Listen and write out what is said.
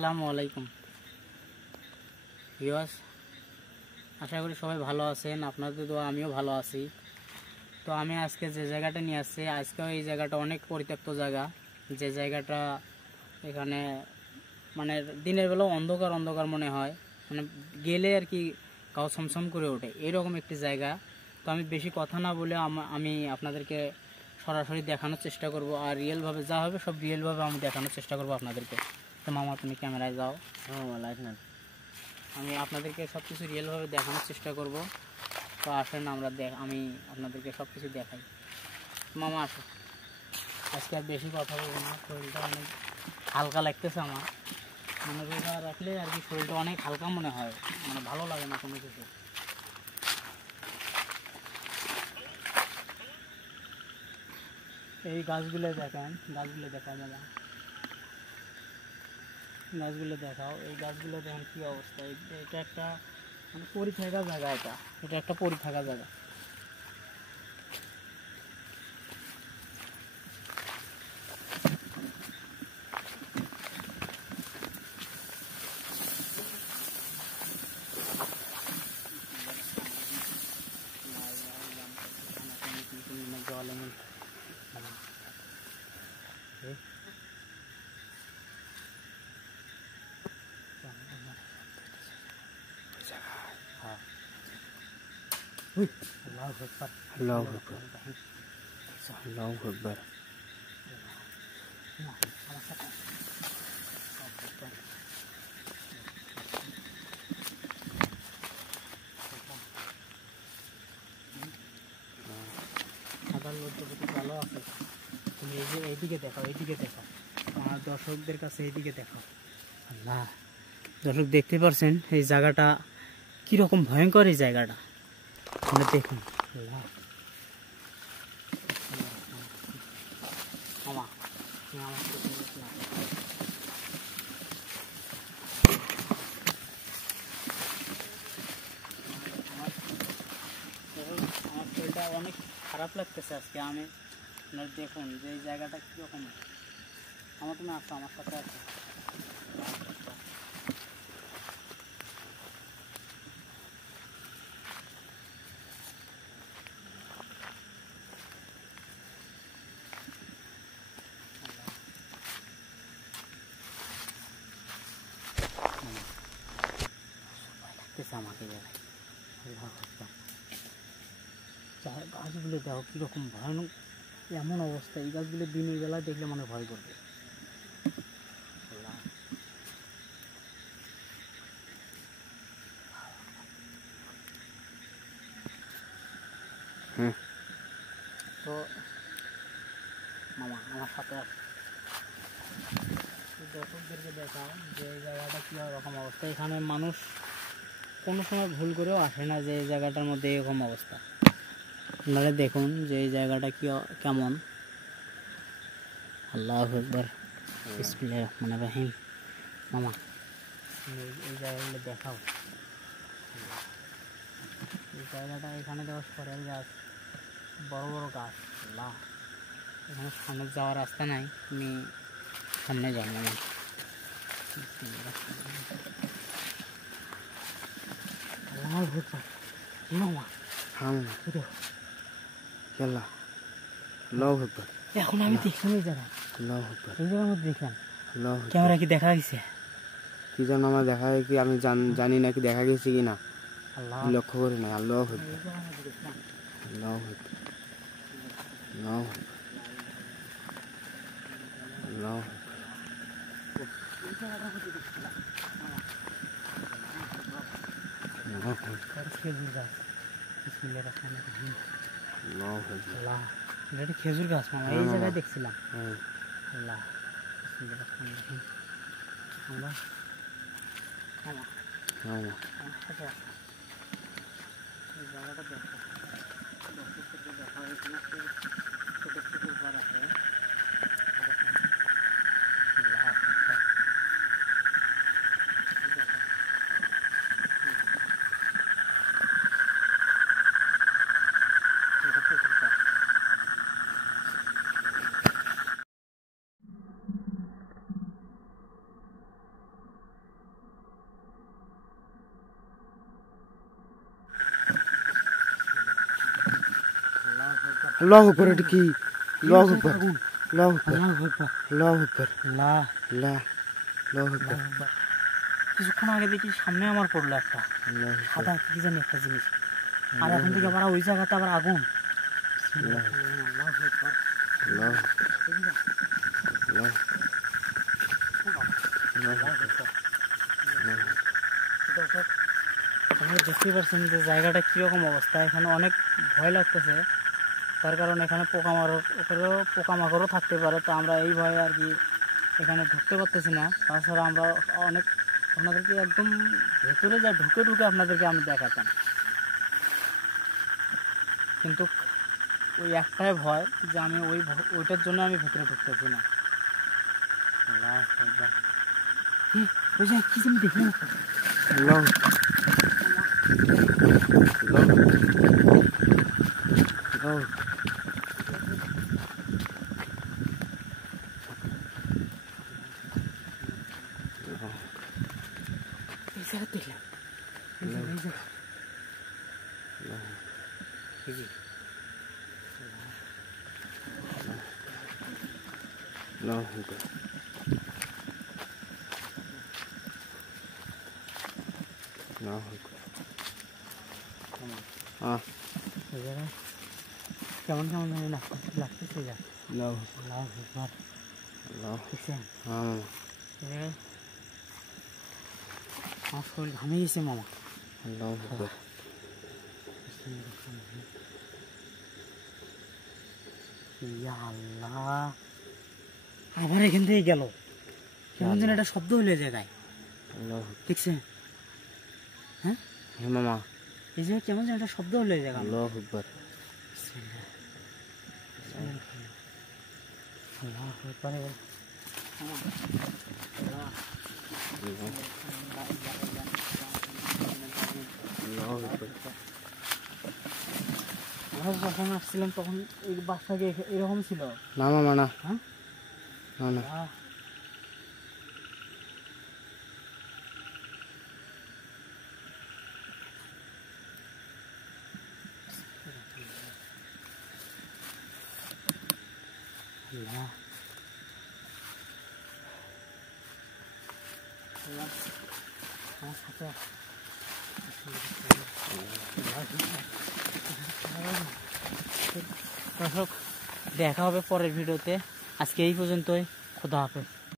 আসসালামু আলাইকুম ভিউয়ার্স, আশা করি সবাই ভালো আছেন। আপনাদের দোয়া আমিও ভালো আছি। তো আমি আজকে যে জায়গাটা নিয়ে আসছি, আজকে এই জায়গাটা অনেক পরিত্যক্ত জায়গা। যে জায়গাটা এখানে মানে দিনের বেলা অন্ধকার অন্ধকার মনে হয়, মানে গেলে আর কি গাও ছমছম করে ওঠে, এরকম একটি জায়গা। তো আমি বেশি কথা না বলে আমি আপনাদেরকে সরাসরি দেখানোর চেষ্টা করব, আর রিয়েলভাবে যা হবে সব রিয়েলভাবে আমি দেখানোর চেষ্টা করব আপনাদেরকে। তো মামা, তুমি ক্যামেরায় যাও। লাইট না, আমি আপনাদেরকে সব কিছু রিয়েলভাবে দেখানোর চেষ্টা করব। তো আসেন আমি আপনাদেরকে সব কিছু দেখাই। মামা আসো, আজকে আর বেশি কথা বলবো না, শরীরটা অনেক হালকা লাগতেছে আমার। মানে রোজা রাখলে আর কি শরীরটা অনেক হালকা মনে হয়, মানে ভালো লাগে না কোনো কিছু। এই গাছগুলো দেখেন, গাছগুলো দেখাও মামা, গাছগুলো দেখাও। এই গাছগুলো দেখেন কী অবস্থা। এটা একটা মানে পড়ে থাকা জায়গা, এটা একটা পড়ে থাকা জায়গা। Allahu Akbar. Allahu Akbar. ভালো আছে, তুমি এই যে এইদিকে দেখাও, এইদিকে দেখাও আমার দর্শকদের কাছে, এইদিকে দেখাও। আল্লাহ, দর্শক দেখতে পারছেন এই জায়গাটা কীরকম ভয়ঙ্কর। এই জায়গাটা আমরা দেখুন। আল্লাহ মামা, তুমি আমার শরীরটা অনেক খারাপ লাগতেছে আজকে। আমি দেখুন যে এই জায়গাটা কীরকম। আমার তুমি আসো, আমার সাথে আসো। আমাকে গাছগুলো দেখো কীরকম ভয়ানক, এমন অবস্থা। এই গাছগুলো দিনের বেলা দেখলে মনে ভয় করবে। তো মামা আমার সাথে দর্শকদেরকে দেখাও যে এই জায়গাটা কী রকম অবস্থা। এখানে মানুষ কোনো সময় ভুল করেও আসে না যে এই জায়গাটার মধ্যে এরকম অবস্থা। আপনারা দেখুন যে এই জায়গাটা কেমন। আল্লাহু আকবার, বিসমিল্লাহির রহমানির রহিম। মামা এই জায়গাগুলো দেখাও। এই জায়গাটা, এখানে দেখো সরেল গাছ, বড় বড় গাছ। আল্লাহ, এখানে সামনে যাওয়ার রাস্তা নাই, তুমি সামনে যাও মামা। এখন আমি দেখলাম এই জায়গা, এই জায়গার মধ্যে দেখলাম। ক্যামেরা কি দেখা গেছে? কি যেন আমার দেখা কি আমি জানি না কি দেখা গেছে কিনা, লক্ষ্য করি না। আল্লাহ আল্লাহ আল্লাহ আল্লাহ। খেজুর গাছ মামা, এই জায়গায় দেখছিলাম। আল্লাহ, জায়গাটা দেখো, এখানে ছোট ছোট ঘর আছে। আল্লাহু আকবার, এটা কি? আল্লাহু আকবার, আগুন। আল্লাহু আকবার, আল্লাহু আকবার। আল্লাহু আকবার, লা লা আল্লাহু আকবার, আল্লাহু আকবার। কিছুক্ষণ আগে দেখি সামনে আমার পড়লো একটা আল্লাহু আকবার, সাদা কি জানি একটা জিনিস, আর এখন থেকে আবার ওই জায়গাতে আবার আগুন। আল্লাহু আল্লাহু আকবার। আল্লাহু আল্লাহু দর্শক, আপনারা দেখতেই পাচ্ছেন যে জায়গাটা কীরকম অবস্থা। এখানে অনেক ভয় লাগতেছে, তার কারণ এখানে পোকামাকড়ও থাকতে পারে। তো আমরা এই ভয়ে আর কি এখানে ঢুকতে পারতেছি না। তাছাড়া আমরা অনেক আপনাদেরকে একদম ভেতরে যা ঢুকে ঢুকে আপনাদেরকে আমি দেখাতাম, কিন্তু ওই একটাই ভয় যে আমি ওইটার জন্য আমি ভেতরে ঢুকতেছি না। আল্লাহু আকবার। ওই যে কি জানি দেখি না। আল্লাহু আল্লাহু এই জায়গা দেখলাম, এই জায়গা এই যে আল্লাহু আকবার, আল্লাহু আকবার। এই জায়গায় কেমন কেমন যেন লাগতেছে যা। আল্লাহু আল্লাহু আকবার। আল্লাহু দেখছেন হ্যাঁ এই জায়গায় আমার শরীর ঘামে গেছে মামা। আল্লাহু আকবার, ইয়া আল্লাহ, আবার এখান থেকে গেল কেমন যেন একটা শব্দ হলো এই জায়গায়। আল্লাহু দেখছেন? হ্যাঁ, হ্যাঁ মামা, এই জায়গায় কেমন যেন একটা শব্দ হলো এই জায়গায়। আল্লাহু আকবার, আল্লাহু আকবার। আল্লাহু আকবার। আমরা যখন আসছিলাম তখন এই বাসটাকে এরকম ছিল। না মামা না, হ্যাঁ, না না, আল্লাহ আল্লাহ আমার সাথে দর্শক, দেখা হবে পরের ভিডিওতে। আজকে এই পর্যন্তই। খোদা হাফেজ।